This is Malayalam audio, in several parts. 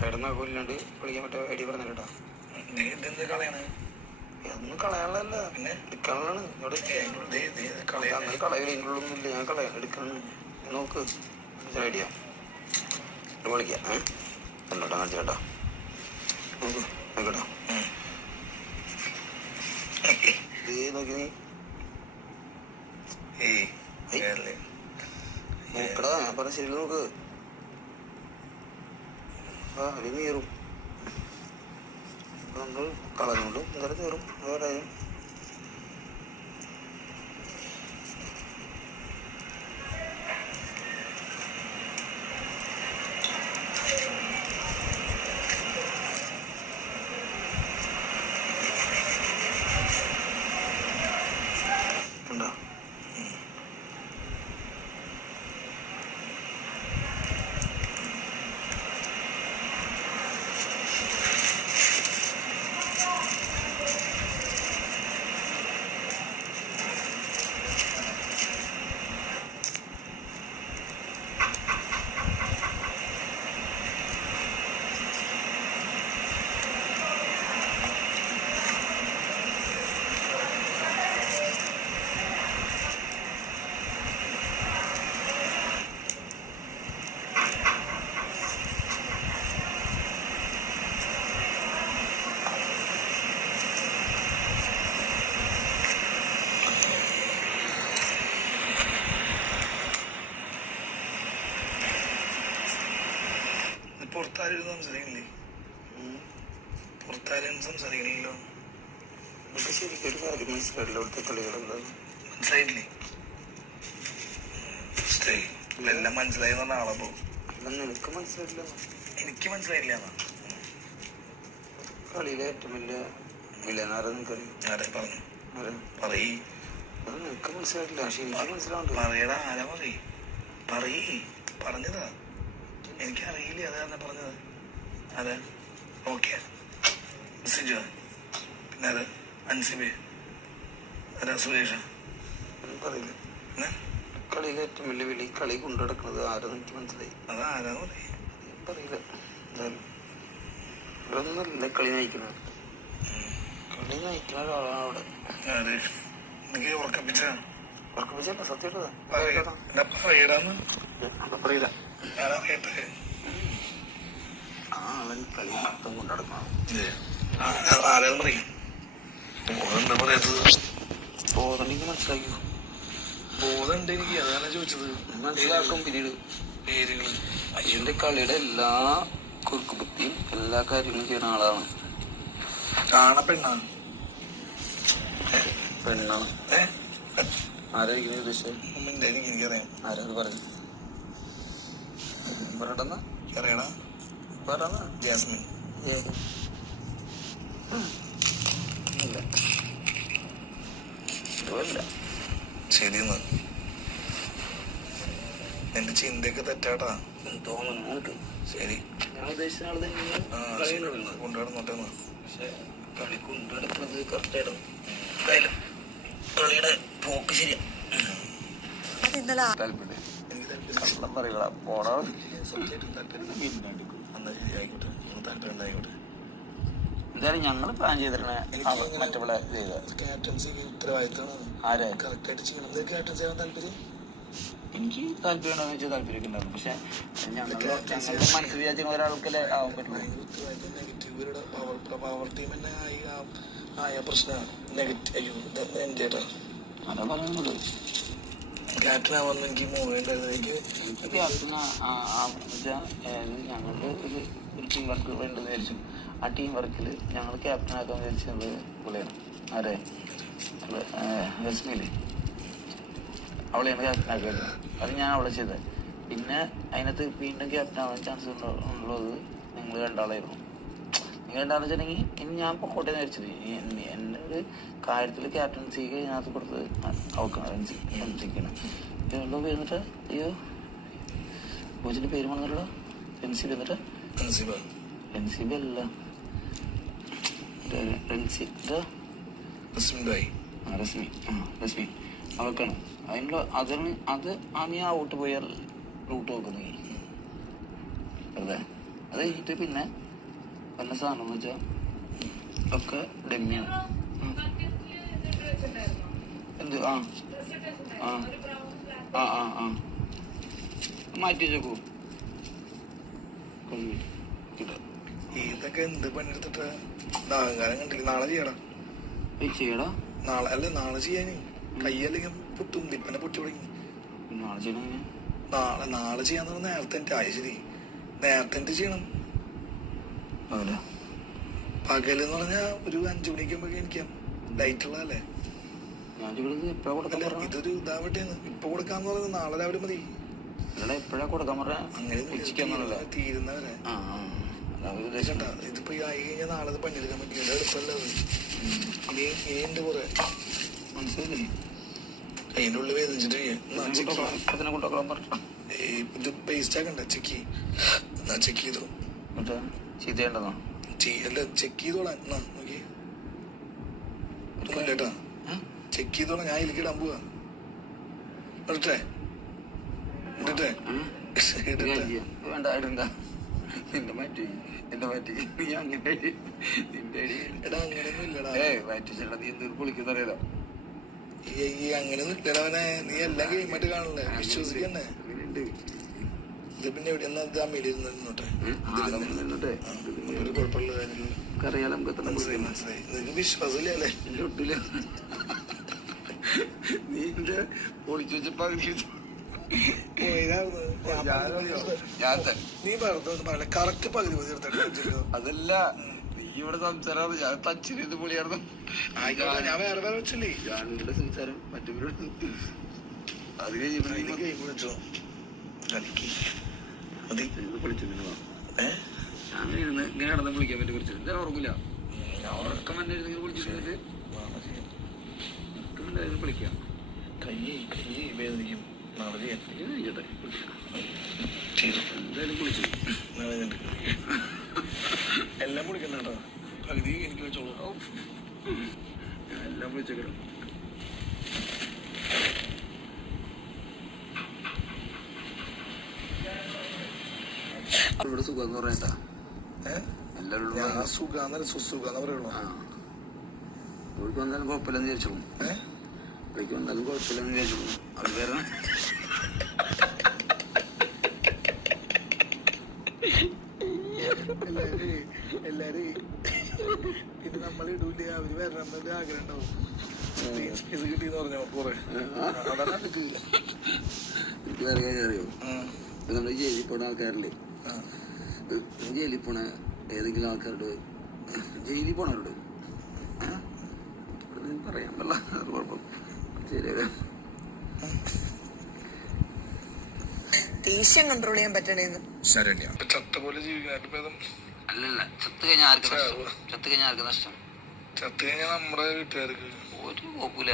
കിടന്ന കൊല്ലാണ്ട് വിളിക്കാൻ പറ്റുക ഐഡിയ പറഞ്ഞു കേട്ടോ. ഒന്നും കളയാനുള്ളതല്ല, പിന്നെ എടുക്കാനുള്ളതാണ്. ഇവിടെ അങ്ങനെ കളയില്ല, ഇതിനുള്ളൊന്നുമില്ല. ഞാൻ കളയാൻ എടുക്കണം. നോക്ക് ഐഡിയ വിളിക്കാം. കണ്ടോട്ടോ, കാണിച്ചു കേട്ടോ. നോക്ക് നോക്കട്ടോ. നോക്കി നീ നോക്കടാ, ഞാൻ പറഞ്ഞ ശരി. നോക്ക് അതിൽ നീറും. നമ്മൾ കളഞ്ഞോണ്ടും എന്തായാലും തീറും. വേറായും ഉണ്ടോ? പുറത്താരും സംസാരിക്കണില്ലേ? പുറത്താരും സംസാരിക്കണില്ലല്ലോ. നമുക്ക് ശരിക്കും ഒരു കാര്യം മനസ്സിലായില്ല. ഇവിടുത്തെ കളികളെന്താന്ന് മനസ്സിലായില്ലേ? എല്ലാം മനസ്സിലായി എന്ന് പറഞ്ഞ ആളപ്പോ നിനക്ക് മനസ്സിലായില്ല. എനിക്ക് മനസ്സിലായില്ല. കളിയിലെ ഏറ്റവും വലിയ വില്ലനാരെ നിനക്കറിയും. ആരെ പറഞ്ഞു? പറയ്. അത് നിനക്ക് മനസ്സിലായിട്ടില്ല, പക്ഷെ എനിക്ക് മനസ്സിലാവുണ്ട്. പറയടാ, ആരാ പറയ്. പറഞ്ഞതാ, എനിക്കറിയില്ല. അതാ പറഞ്ഞത്. അതെ, ഓക്കെ. സിജു, പിന്നെ അത് അൻസിബി, അതാ സുരേഷ. പറയില്ല. കളിയിലെ ഏറ്റവും വലിയ വില കളി കൊണ്ടുനടക്കുന്നത് ആരെന്ന് എനിക്ക് മനസ്സിലായി. അത് ആരാന്ന് പറയില്ല. എന്തായാലും ഇവിടൊന്നല്ല കളി നയിക്കുന്നത്. കളി നയിക്കുന്ന ഒരാളാണ് അവിടെ. ഉറക്കപ്പിച്ചല്ല, സത്യമായിട്ടതാ. പറയില്ല. ആളൻ കളി മൊത്തം കൊണ്ടുനടക്കണം. ബോധമുണ്ടെങ്കിൽ മനസ്സിലാക്കിയോ? ബോധമുണ്ട് എനിക്ക്, അതാണ് ചോദിച്ചത്. മനസ്സിലാക്കും പിന്നീട്. പേരുകള് അയ്യന്റെ കളിയുടെ എല്ലാ കുറുക്കുബുദ്ധിയും എല്ലാ കാര്യങ്ങളും ചെയ്യുന്ന ആളാണ്. പെണ്ണാണ്. പെണ്ണാണ്. ആരായിരിക്കും ഉദ്ദേശിച്ചത്? എനിക്കറിയാം. ആരാത് പറഞ്ഞു? പറയട്ടെന്നാ അറിയണ പറഞ്ഞ ജാസ്മിൻ. ശരിയെന്ന് എന്റെ ചിന്തയൊക്കെ തെറ്റാട്ടാ തോന്നുന്നു. ശരി, ഞാൻ ഉദ്ദേശിച്ച ആള് തന്നെ കൊണ്ടുനടന്നോട്ടെ. പക്ഷെ കളി കൊണ്ടുനടക്കുന്നത് കറക്റ്റായിരുന്നു. എന്തായാലും കളിയുടെ പോക്ക് ശരിയാ. താല്പര്യം കള്ളം പറയുക പോടാ. എന്തായാലും ഞങ്ങള് പ്ലാൻ ചെയ്തിരുന്ന മറ്റുള്ള എനിക്ക് താല്പര്യം ഉണ്ടോന്ന് വെച്ചാൽ താല്പര്യമൊക്കെ ഉണ്ടായിരുന്നു. പക്ഷെ ഞങ്ങളുടെ മനസ്സിൽ വിചാരിച്ച ഒരാൾക്കല്ലേ ആവാൻ പറ്റുള്ളൂ. അതാ പറയുന്നത്. ക്യാപ്റ്റൻ ആവാന്ന് എനിക്ക് ഞങ്ങളുടെ ഒരു ടീം വർക്ക് വേണ്ടെന്ന് വിചാരിച്ചു. ആ ടീം വർക്കിൽ ഞങ്ങൾ ക്യാപ്റ്റൻ ആക്കാന്ന് വിചാരിച്ചത് പുള്ളിയാണ്. ആരെ? രശ്മിയില്ലേ, അവളെയാണ് ക്യാപ്റ്റൻ ആക്കിയത്. അത് ഞാൻ അവളെ ചെയ്തത്. പിന്നെ അതിനകത്ത് വീണ്ടും ക്യാപ്റ്റൻ ആവാൻ ചാൻസ് ഉള്ളത് നിങ്ങൾ രണ്ടാളായിരുന്നു. നിങ്ങൾ രണ്ടാളെന്ന് വെച്ചിട്ടുണ്ടെങ്കിൽ ഇനി ഞാൻ പൊക്കോട്ടെ എന്ന് വിചാരിച്ചത്. എൻ്റെ ഒരു കാര്യത്തിൽ ക്യാപ്റ്റൻസിക്ക് ഇതിനകത്ത് കൊടുത്തത് അവക്കാണ്. എൻസിക്കാണ്. ഇവളുടെ പേര് എന്നിട്ട് അയ്യോ കോച്ചിൻ്റെ പേര് പറഞ്ഞല്ലോ. എൻസിബി എന്നിട്ട് എൻസിബി അല്ല, റസ്മി അവക്കാണ്. അത് നീ ആ ഔട്ട് പോയ റൂട്ട് നോക്കുന്നത് അതെ. അത് കഴിഞ്ഞിട്ട് പിന്നെ വല്ല സാധനം എന്ന് വെച്ചാൽ ഒക്കെ ഡെമ്മിയാണ്. എന്ത്? ആ ആ ആ ആ ആ മാറ്റി വെച്ചേക്കൂ. ഇതൊക്കെ എന്ത് പണിയെടുത്തിട്ട് അഹങ്കാരം കണ്ടില്ല. നാളെ ചെയ്യടാ. ചെയ്യടാ. നാളെ അല്ല, നാളെ ചെയ്യാന്. കയ്യല്ലെങ്കിൽ പൊട്ടും. ഇപ്പന്നെ പൊട്ടി തുടങ്ങി. നാളെ ചെയ്യണം. നാളെ ചെയ്യാന്ന് പറഞ്ഞാൽ നേരത്തെ എനിക്ക് ആയി. ശരി, നേരത്തെ എനിക്ക് ചെയ്യണം. പകലെന്ന് പറഞ്ഞാ ഒരു 5 മണിക്കുമ്പോ എനിക്കാം. ലൈറ്റ് ഉള്ളതല്ലേ. ഇതൊരു ഇതാവട്ടെ. ഇപ്പൊ കൊടുക്കാന്ന് പറയുന്നത് നാളെ രാവിലെ മതി. അങ്ങനെ തീരുന്നവരെ ഇതിപ്പോ ആയി കഴിഞ്ഞാൽ നാളെ പണിയെടുക്കാൻ പറ്റില്ല. എളുപ്പമല്ല അത്. ഇനിയുണ്ട് കുറെ. മനസ്സിലായില്ലേ? അതിന്റെ ഉള്ളിൽ വേദിച്ചിട്ട് ഇത് പേസ്റ്റ് ആക്കണ്ട. ചെക്ക് ചെക്ക് ചെയ്തോ. അല്ല, ചെക്ക് ചെയ്തോളാം. നോക്കി ഒന്നുമില്ലേട്ടാ. ചെക്ക് ചെയ്തോളാം. ഞാൻ ഇതിലേക്ക് ഇടാൻ പോവാ. ഇടട്ടെ ഇടട്ടെ വേണ്ട ഇടണ്ട. നിന്റെ മാറ്റി എന്റെ മാറ്റി നീ അങ്ങനെ നിന്റെ എടാ അങ്ങനെയൊന്നും ഇല്ലടാ. മാറ്റിച്ചല്ല. നീ എന്തൊരു പൊളിക്കുന്നറിയാലോ. ഈ അങ്ങനെയൊന്നും ഇല്ലടവനെ. നീ എല്ലാം ഗെയിമായിട്ട് കാണല്ലേ. വിശ്വസിക്കന്നെ. ഇത് പിന്നെ എവിടെ എന്നാ ഇത് അമ്മയിൽ ഇരുന്നോട്ടെ. ഒരു കുഴപ്പമുള്ള കാര്യമില്ല. മനസ്സിലായി. നിനക്ക് വിശ്വാസമില്ലേ? നീന്റെ പൊളിച്ചു വെച്ചപ്പോ നീ പറഞ്ഞ കറക്റ്റ് പകുതി മതി എടുത്തോ. അതല്ല, നീ ഇവിടെ സംസാരം ഞാൻ ടച്ച് ചെയ്ത് പൊളിയായിരുന്നു. ഞാൻ വേറെ വേറെ വെച്ചില്ലേ. ഞാനിവിടെ സംസാരം മറ്റവരോട് അത് കഴിഞ്ഞ വിളിച്ചോ. ഞാൻ ഇരുന്ന് ഇങ്ങനെ കിടന്ന് വിളിക്കാൻ പറ്റി കുറിച്ച് എന്താ ഓർക്കില്ല. ഉറക്കം തന്നെ വിളിച്ചിട്ട് വിളിക്കാം. കൈ വേദനിക്കും. എന്തായാലും വിളിച്ചു. എല്ലാം വിളിക്കണ്ട കേട്ടോ. പകുതി എനിക്ക് വെച്ചോളൂ. എല്ലാം വിളിച്ചേക്കണം. ഇവിടെ സുഖം പറയട്ടാ. എല്ലാവരും സുഖാന്നല്ല സുസുഖാന്ന് പറയുള്ളൂ. ഇവിടേക്ക് വന്നാലും കുഴപ്പമില്ലെന്ന് വിചാരിച്ചോളൂ. ഇവിടേക്ക് വന്നാലും കുഴപ്പമില്ലെന്ന് വിചാരിച്ചോളൂ. അത് വേറെ എല്ലാരും ഇത് നമ്മളിടൂല. അവര് വരണമെന്നൊരു ആഗ്രഹം ഉണ്ടാവും. സ്പേസ് കിട്ടിയെന്ന് പറഞ്ഞോ കുറെ. അതാണ് എനിക്ക് വേറെ കാര്യം അറിയോ? നമ്മള് ജയിലിൽ പോണ ആൾക്കാരില്ലേ, ജയിലിൽ പോണ ഏതെങ്കിലും ആൾക്കാരോട് ജയിലിൽ പോണവരോട് പറയാൻ പറ്റില്ല. അത് കുഴപ്പം. ശരിയാ. ദേഷ്യം കൺട്രോൾ ചെയ്യാൻ പറ്റണേന്ന്. ശരണ്യ ചത്ത പോലെ ജീവിക്കാനായിട്ട് അല്ലല്ല, ചത്ത് കഴിഞ്ഞാൽ ആർക്ക് നഷ്ടം? ചത്ത് കഴിഞ്ഞാൽ നമ്മുടെ വീട്ടുകാർക്ക് ഒരു കുഴപ്പമില്ല.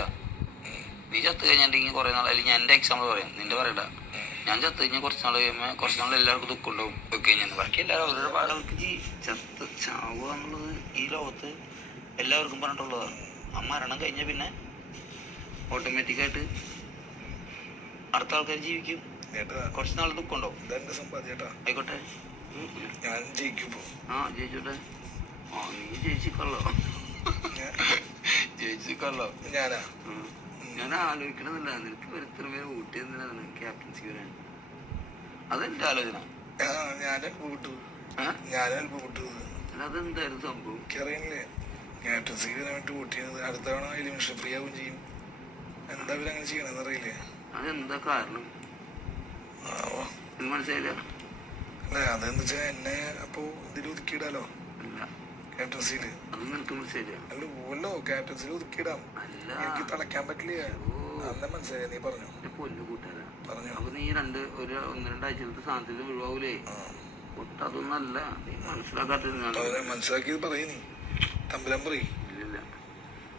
നീ ചത്ത് കഴിഞ്ഞിട്ടുണ്ടെങ്കിൽ കുറെ നാൾ, അല്ലെങ്കിൽ ഞാൻ എൻ്റെ എക്സാമ്പിൾ പറയാം, നിന്റെ പറയണ്ട. ഞാൻ ചത്ത് കഴിഞ്ഞാൽ കുറച്ച് നാൾ കഴിയുമ്പോൾ കുറച്ച് നാൾ എല്ലാവർക്കും ദുഃഖം ഉണ്ടാവും. ഒക്കെ കഴിഞ്ഞാൽ ബാക്കി എല്ലാവരും അവരുടെ പാടവർക്ക് ചാവുക എന്നുള്ളത് ഈ ലോകത്ത് എല്ലാവർക്കും പറഞ്ഞിട്ടുള്ളതാണ്. ആ മരണം കഴിഞ്ഞാൽ പിന്നെ ഓട്ടോമാറ്റിക്കായിട്ട് അടുത്ത ആൾക്കാർ ജീവിക്കും. കുറച്ച് നാൾ ദുഃഖം ഉണ്ടാവും. ആയിക്കോട്ടെ, ഞാൻ ജയിക്കുമ്പോ ജയിച്ചോട്ടെ. നീ ജയിച്ചിക്കല്ലോ. ഞാനാ ഞാൻ ആലോചിക്കണമെന്നില്ല. നിനക്ക് ഇത്ര പേര് വോട്ട് ചെയ്യുന്നതിനാണ് ക്യാപ്റ്റൻസി വരാൻ. അതെന്റെ ആലോചന. അതെന്തായിരുന്നു സംഭവം? എനിക്കറിയില്ലേ. ക്യാപ്റ്റൻസി വരാൻ വേണ്ടി വോട്ട് ചെയ്യുന്നത്. അടുത്ത തവണ എലിമിനേഷൻ ഫ്രീ ആവുകയും ചെയ്യും. എന്താ ഇവരങ്ങനെ ചെയ്യണമെന്ന് അറിയില്ലേ. അതെന്താ കാരണം മനസ്സിലായില്ല. അല്ല, അതെന്താ വെച്ചാ എന്നെ അപ്പൊ ഇതിൽ ഒതുക്കിയിടാലോ ക്യാപ്റ്റൻസിയില്. അത് നിനക്ക് മനസ്സിലായില്ല. അല്ല ഓല്ലോ, ക്യാപ്റ്റൻസിൽ ഒതുക്കിയിടാം. എനിക്ക് തളയ്ക്കാൻ പറ്റില്ല. അന്നെ മനസ്സിലായി. നീ പറഞ്ഞു പൊന്നു കൂട്ടുകാരാ പറഞ്ഞു. അപ്പൊ നീ 1-2 ആഴ്ചത്തെ സാധനത്തിൽ ഒഴിവാവൂലേ? ഒട്ടതൊന്നല്ല. നീ മനസ്സിലാക്കാത്ത മനസ്സിലാക്കിയത് പറയും. നീ തമ്പുരാൻ പറയും. ഇല്ലില്ല,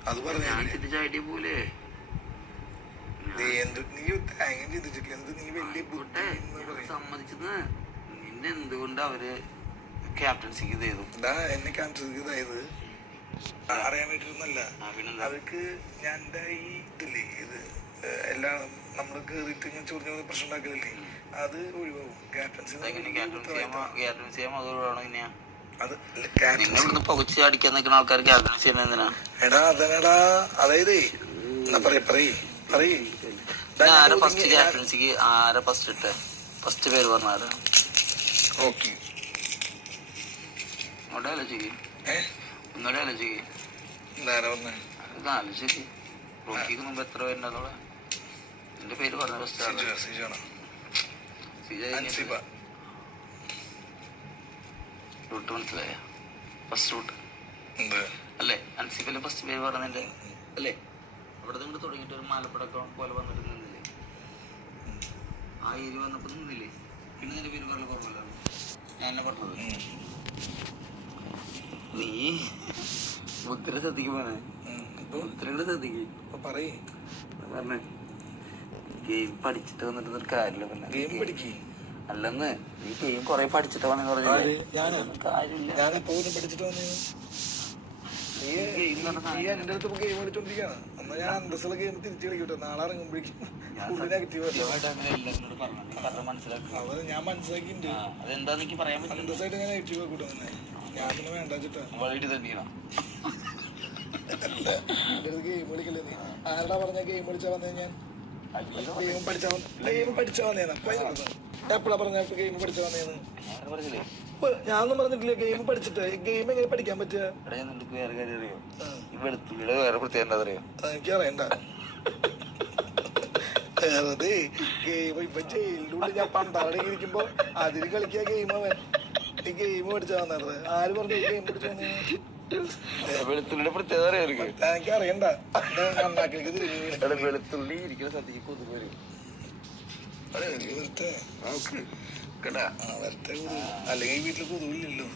അത് പറഞ്ഞു. ഞാൻ ചായട്ടി പോലെ സമ്മതിച്ചത്. നിന്നെ എന്തുകൊണ്ട് അവര് ക്യാപ്റ്റൻസിക്ക് ഇത് ചെയ്തു? എന്നെ ക്യാപ്റ്റൻസിക്ക് ഇതായത് അറിയാൻ പറ്റുന്നല്ല. അവർക്ക് ഞാൻ എൻ്റെ ഈ ഇതില്ലേ, ഇത് എല്ലാം നമ്മള് കേറിയിട്ട് ഇങ്ങനെ ചൊറിഞ്ഞ പ്രശ്നം ഉണ്ടാക്കലില്ലേ, അത് ഒഴിവാകും. ക്യാപ്റ്റൻസി അത് ഒഴിവാണോ ഇനിയാ? അത് നിങ്ങൾ ഇവിടുന്ന് പുകച്ച് അടിക്കാൻ നിൽക്കുന്ന ആൾക്കാർ ക്യാപ്റ്റൻസി ചെയ്യുന്നത് എന്തിനാ? എടാ അതന്നെടാ, അതായത് എന്നാ പറയ് ആരെ ഫസ്റ്റ് ക്യാപ്റ്റൻസിക്ക് ആരെ ഫസ്റ്റ് ഇട്ടെ? ഫസ്റ്റ് പേര് പറഞ്ഞാല് ഓക്കെ ഒന്നുകൂടെ ആലോചിക്ക്. എന്താരാ പറഞ്ഞേ? അത് ആലോചിക്ക്. റോക്കിക്ക് മുമ്പ് എത്ര പേരുണ്ടെന്നോളെ എന്റെ പേര് പറഞ്ഞ ഫസ്റ്റ് റൂട്ട് മനസ്സിലായ? ഫസ്റ്റ് റൂട്ട് അല്ലേ? അൻസിഫല്ലേ ഫസ്റ്റ് പേര് പറഞ്ഞതിന്റെ അല്ലേ? അവിടെ നിന്ന് തുടങ്ങിയിട്ട് ഒരു മാലപ്പടക്കം പോലെ വന്നിട്ട് നിന്നില്ലേ? ആ ഏരി വന്നപ്പോ നിന്നില്ലേ? പിന്നെ നിന്റെ പേര് പറഞ്ഞ കുറവല്ല ഞാൻ പറഞ്ഞത്. നീ ബുദ്ധിര ശ്രദ്ധിക്ക് പോനെ, ബുദ്ധിരങ്ങള് ശ്രദ്ധിക്ക്. പറഞ്ഞേ ഗെയിം പഠിച്ചിട്ട് വന്നിട്ട് ഒരു കാര്യമില്ല. പിന്നെ ഗെയിം പഠിക്കേ അല്ലെന്ന് നീ ഗെയിം കൊറേ പഠിച്ചിട്ട് വന്നെന്ന് പറഞ്ഞാൽ കാര്യമില്ല. എന്റെ അടുത്ത് ഗെയിം കളിച്ചോണ്ടിരിക്കാണ്. എന്നാ ഞാൻ അന്തസ്സുള്ള ഗെയിം തിരിച്ചു കളിക്കട്ടെ. നാളെ ഇറങ്ങുമ്പോഴേക്കും നെഗറ്റീവ് അത് ഞാൻ മനസ്സിലാക്കിണ്ട്. അന്തസ്സായിട്ട് ഞാൻ നെഗറ്റീവ് ആക്കൂട്ടോ. ഞാൻ പിന്നെ വേണ്ട വെച്ചിട്ടാ എന്റെ അടുത്ത് ഗെയിം കളിക്കല്ലേ നീ. ആരടാ പറഞ്ഞ ഗെയിം കളിച്ചാ വന്നേ? ഞാൻ ഗെയിം പഠിച്ചാ വന്നേന്ന് എപ്പോഴാ പറഞ്ഞ? ഗെയിം പഠിച്ചാ വന്നേന്ന് ഞാനൊന്നും പറഞ്ഞിട്ടില്ല. ഗെയിം പഠിച്ചിട്ട് ഗെയിം എങ്ങനെ പഠിക്കാൻ പറ്റുക? എനിക്കറിയണ്ട. വെറുതെ ഗെയിം ഇപ്പൊ ജയിലിനുള്ളിൽ ഞാൻ 12 ഇരിക്കുമ്പോ അതിന് കളിക്കാ ഗെയിം. അവൻ ഈ ഗെയിം പഠിച്ചാ വന്നത് ആര് പറഞ്ഞു? ഗെയിം പഠിച്ചു വന്നേ വെളുത്തുള്ളിയുടെ പ്രത്യേകത എനിക്ക് അറിയണ്ട. അണ്ണാക്കിലേക്ക് തിരികെ വെളുത്തുള്ളി ഇരിക്കുന്ന സ്ഥലത്തേക്ക് കൊതുക് വരും. വരട്ടെ. അല്ലെങ്കിൽ വീട്ടിൽ കൊതുകില്ലല്ലോ.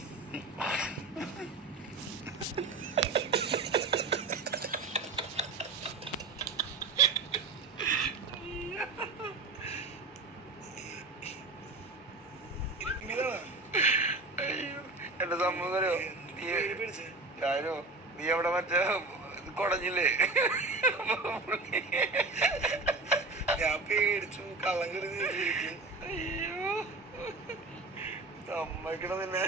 എന്റെ സംഭവം ഞാനോ നീ അവിടെ മറ്റേ കൊടഞ്ഞില്ലേ? ഞാൻ പേടിച്ചു. കള്ളം കയറി. അയ്യോ സമ്മതിക്കണം നിന്നെ.